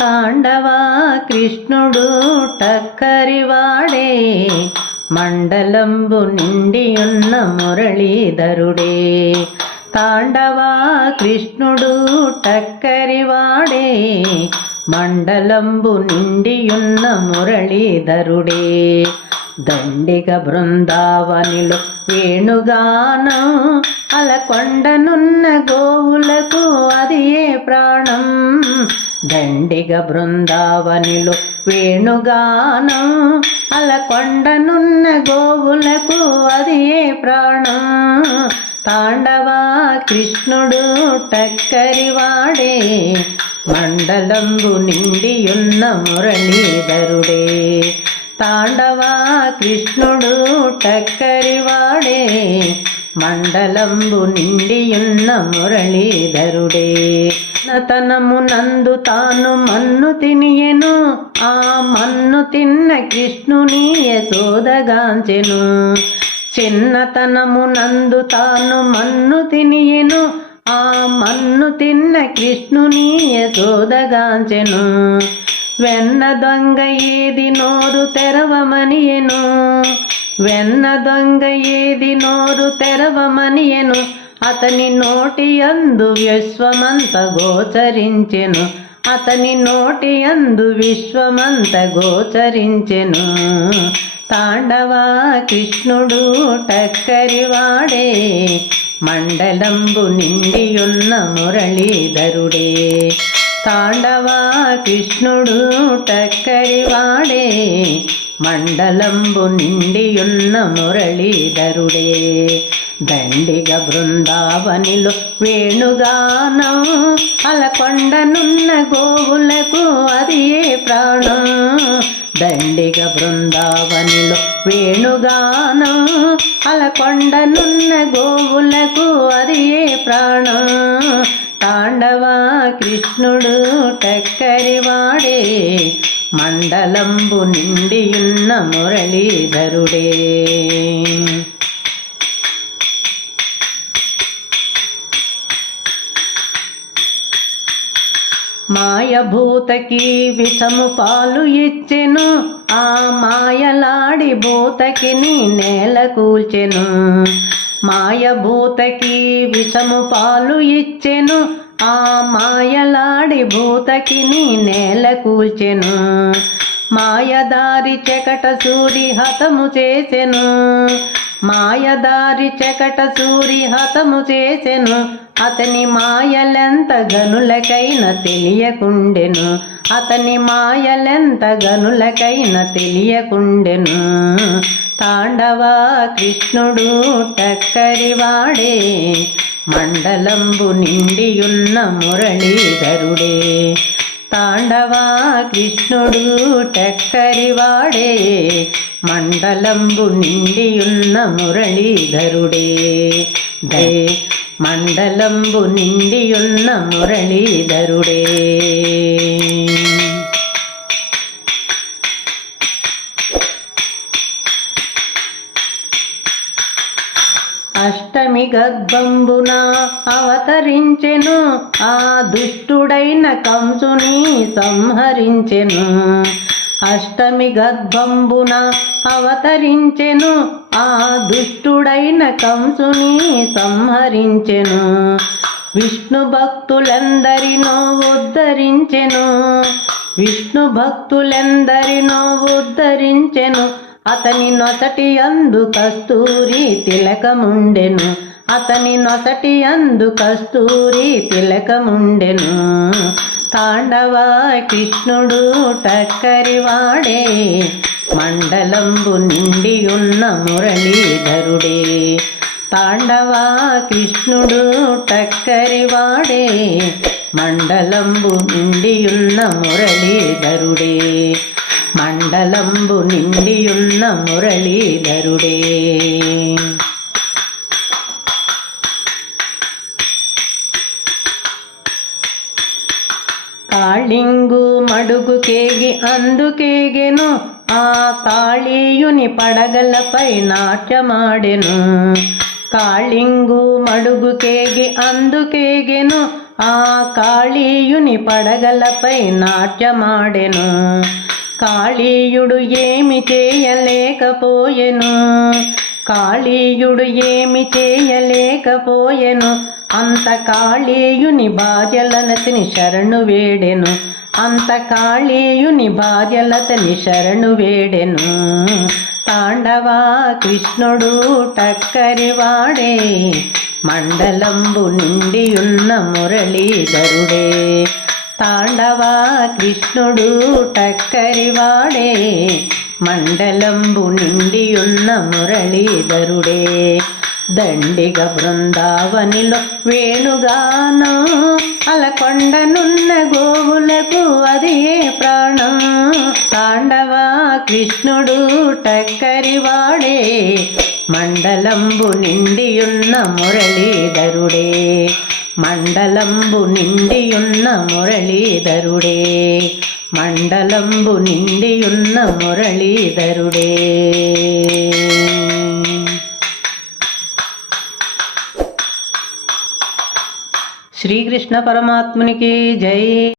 తాండవా కృష్ణుడు టక్కరివాడే మండలంబు నిండియున్న మురళీధరుడే. తాండవా కృష్ణుడు టక్కరివాడే మండలంబు నిండియున్న మురళీధరుడే. దండిగ బృందావనిలో వేణుగానం అలకొండనున్న గోవులకు అది ఏ ప్రాణం? దండిగ బృందావనిలో వేణుగానం అలకొండనున్న గోవులకు అది ప్రాణం. తాండవా కృష్ణుడు టక్కరివాడే మండలంబు నిండియున్న మురళీధరుడే తాండవా కృష్ణుడు టక్కరివాడే మండలంబు నిండియున్న మురళీధరుడే నతనము నందు తాను మన్ను తినియెను. ఆ మన్ను తిన్న కృష్ణుని యశోదగాంచెను. చిన్నతనము నందు తాను మన్ను తినియెను. ఆ మన్ను తిన్న కృష్ణుని యశోదగాంచెను. వెన్న దొంగ ఏది నోరు తెరవమనియెను. వెన్న దొంగ ఏది నోరు తెరవమనియెను. అతని నోటి అందు విశ్వమంత గోచరించెను. అతని నోటి అందు విశ్వమంత గోచరించెను. తాండవా కృష్ణుడు టక్కరివాడే మండలంబు నిండియున్న మురళీధరుడే. తాండవా కృష్ణుడు టక్కరివాడే మండలంబు నిండియున్న మురళీధరుడే. దండిగ బృందావనిలో వేణుగానం అలకొండనున్న గోవులకు అది ఏ ప్రాణం? దండిగ బృందావనిలో వేణుగానం అలకొండనున్న గోవులకు అది ఏ ప్రాణం? తాండవా కృష్ణుడు టక్కరివాడే మండలంబు నిండియున్న మురళీధరుడే. మాయభూతకి విషము పాలు ఇచ్చెను ఆ మాయలాడి భూతకిని నేల కూల్చెను. మాయభూతకి విషము పాలు ఇచ్చెను ఆ మాయలాడి భూతకిని నేల కూల్చెను. మాయదారి చెకట సూరి హతము చేసెను మాయదారి చెకట సూరి హతము చేసెను. అతని మాయలెంత గనులకైన తెలియకుండెను. అతని మాయలెంత గనులకైన తెలియకుండెను. తాండవా కృష్ణుడు టక్కరివాడే మండలంబు నిండియున్న మురళీధరుడే. తాండవా కృష్ణుడు టక్కరివాడే మండలంబు నిండియున్న మురళీధరుడే దే మండలంబు నిండియున్న మురళీధరుడే గర్భంబున అవతరించెను ఆ దుష్టుడైన కంసుని సంహరించెను. అష్టమి గర్భంబున అవతరించెను ఆ దుష్టుడైన కంసుని సంహరించెను. విష్ణు భక్తులందరినో ఉద్ధరించెను విష్ణు భక్తులందరినో ఉద్ధరించెను. అతని నొసటి అందు కస్తూరి తిలకముండెను. అతని నొసటి అందు కస్తూరి తిలకముండెను. తాండవా కృష్ణుడు టక్కరివాడే మండలంబు నిండియున్న మురళీధరుడే. తాండవా కృష్ణుడు టక్కరివాడే మండలంబు నిండియున్న మురళీధరుడే. మండలంబు నిండియున్న మురళీధరుడే. కాళింగు మడుగు కేగి అందుకేగెను ఆ తాళీయుని పడగలపై నాట్యమాడెను. కాళింగు మడుగు కేగి అందుకేగెను ఆ కాళీయుని పడగలపై నాట్యమాడెను. కాళీయుడు ఏమి చేయలేకపోయెను కాళీయుడు ఏమి చేయలేకపోయెను అంత కాళీయుని భార్యలనతిని శరణు వేడెను అంత కాళీయుని భార్యలతని శరణు వేడెను తాండవా కృష్ణుడు టక్కరివాడే మండలంబు నిండియున్న మురళీధరుడే తాండవా కృష్ణుడు టక్కరివాడే మండలంబు నిండియున్న మురళీధరుడే దండిగ బృందావనిలో వేణుగానం అలకొండనున్న గోవులకు అది ఏ ప్రాణం? తాండవా కృష్ణుడు టక్కరివాడే మండలంబు నిండియున్న మురళీధరుడే. మండలంబు నిండియున్న మురళీధరుడే. మండలంబు నిండియున్న మురళీధరుడే. कृष्ण परमात्म की जय।